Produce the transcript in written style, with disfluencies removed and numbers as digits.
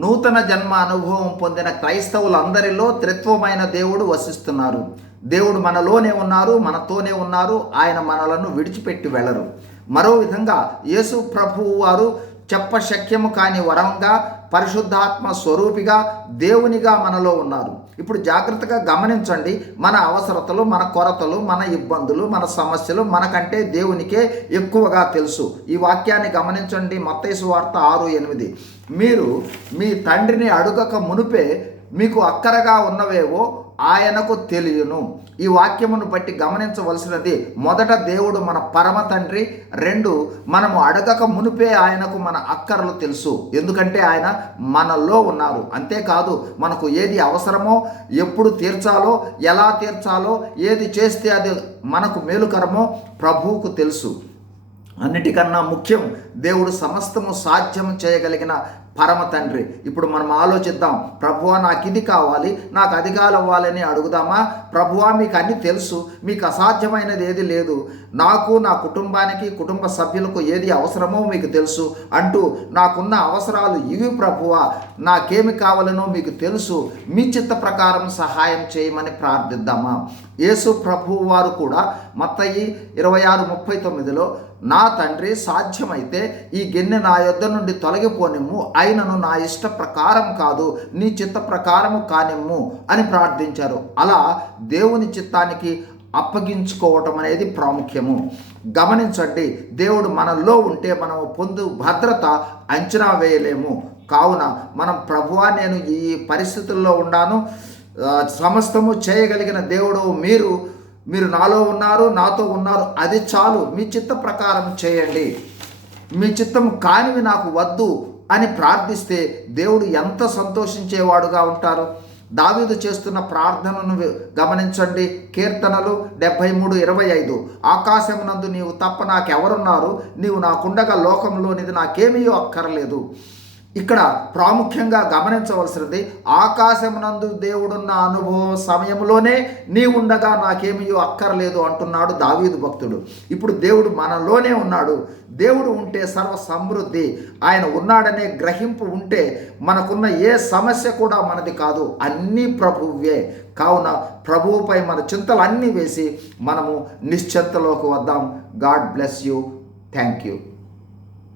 నూతన జన్మ అనుభవం పొందిన క్రైస్తవులందరిలో త్రిత్వమైన దేవుడు వసిస్తున్నారు. దేవుడు మనలోనే ఉన్నారు, మనతోనే ఉన్నారు. ఆయన మనలను విడిచిపెట్టి వెళ్ళరు. మరో విధంగా యేసు ప్రభువు వారు చెప్పశక్యము కాని వరంగా, పరిశుద్ధాత్మ స్వరూపిగా, దేవునిగా మనలో ఉన్నారు. ఇప్పుడు జాగ్రత్తగా గమనించండి. మన అవసరతలు, మన కొరతలు, మన ఇబ్బందులు, మన సమస్యలు మనకంటే దేవునికే ఎక్కువగా తెలుసు. ఈ వాక్యాన్ని గమనించండి. మత్తయి సువార్త 6:8. మీరు మీ తండ్రిని అడుగక మునుపే మీకు అక్కరగా ఉన్నవేవో ఆయనకు తెలియను. ఈ వాక్యమును బట్టి గమనించవలసినది, మొదట దేవుడు మన పరమ తండ్రి. 2, మనము అడగక మునిపే ఆయనకు మన అక్కరలు తెలుసు. ఎందుకంటే ఆయన మనలో ఉన్నారు. అంతేకాదు, మనకు ఏది అవసరమో, ఎప్పుడు తీర్చాలో, ఎలా తీర్చాలో, ఏది చేస్తే అది మనకు మేలుకరమో ప్రభువుకు తెలుసు. అన్నిటికన్నా ముఖ్యం, దేవుడు సమస్తము సాధ్యం చేయగలిగిన పరమ తండ్రి. ఇప్పుడు మనం ఆలోచిద్దాం. ప్రభువా, నాకు ఇది కావాలి, నాకు అది కావాలని అడుగుదామా? ప్రభువా, మీకు అన్నీ తెలుసు, మీకు అసాధ్యమైనది ఏది లేదు, నాకు, నా కుటుంబానికి, కుటుంబ సభ్యులకు ఏది అవసరమో మీకు తెలుసు అంటూ, నాకున్న అవసరాలు ఇవి ప్రభువా, నాకేమి కావాలనో మీకు తెలుసు, మీ చిత్త ప్రకారం సహాయం చేయమని ప్రార్థిద్దామా? యేసు ప్రభువు వారు కూడా మత్తయి 26:39లో, నా తండ్రి, సాధ్యమైతే ఈ గిన్నె నా యొద్ద నుండి తొలగిపోనిమ్ము, అయినను నా ఇష్ట ప్రకారం కాదు, నీ చిత్త ప్రకారము కానిమ్ము అని ప్రార్థించారు. అలా దేవుని చిత్తానికి అప్పగించుకోవటం అనేది ప్రాముఖ్యము. గమనించండి, దేవుడు మనలో ఉంటే మనం పొందు భద్రత అంచనా వేయలేము. కావున మనం, ప్రభువా, నేను ఈ పరిస్థితుల్లో ఉన్నాను, సమస్తము చేయగలిగిన దేవుడు మీరు నాలో ఉన్నారు, నాతో ఉన్నారు, అది చాలు, మీ చిత్త ప్రకారం చేయండి, మీ చిత్తం కానివి నాకు వద్దు అని ప్రార్థిస్తే దేవుడు ఎంత సంతోషించేవాడుగా ఉంటారు. దావీదు చేస్తున్న ప్రార్థనను గమనించండి. కీర్తనలు 73:25. ఆకాశమునందు నీవు తప్ప నాకెవరున్నారు, నీవు నాకుండగా లోకంలోనిది నాకేమీ అక్కర్లేదు. ఇక్కడ ప్రాముఖ్యంగా గమనించవలసినది, ఆకాశమునందు దేవుడున్న అనుభవం సమయంలోనే నీ ఉండగా నాకేమీ అక్కర్లేదు అంటున్నాడు దావీదు భక్తుడు. ఇప్పుడు దేవుడు మనలోనే ఉన్నాడు. దేవుడు ఉంటే సర్వ సమృద్ధి, ఆయన ఉన్నాడనే గ్రహింపు ఉంటే మనకున్న ఏ సమస్య కూడా మనది కాదు, అన్నీ ప్రభువే. కావున ప్రభువుపై మన చింతలన్నీ వేసి మనము నిశ్చింతలోకి వద్దాం. God bless you. Thank you.